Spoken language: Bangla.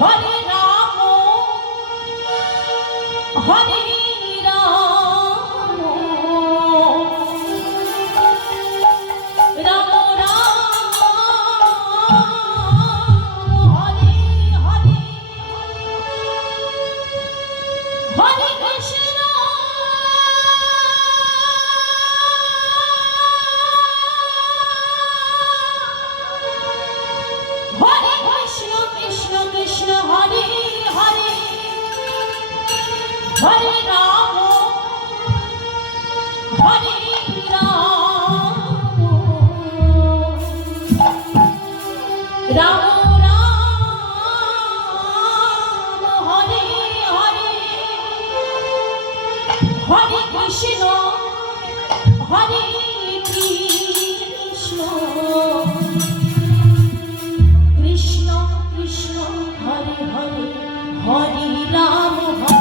হরে রাম হরে রাম রাম রাম হরে হরে হরে কৃষ্ণ হরে কৃষ্ণ কৃষ্ণ কৃষ্ণ হরে হরে হরে রাম হরে রাম রাম রাম হরে হরে হরে কৃষ্ণ হরে কৃষ্ণ কৃষ্ণ কৃষ্ণ হরে হরে হরে রাম হরে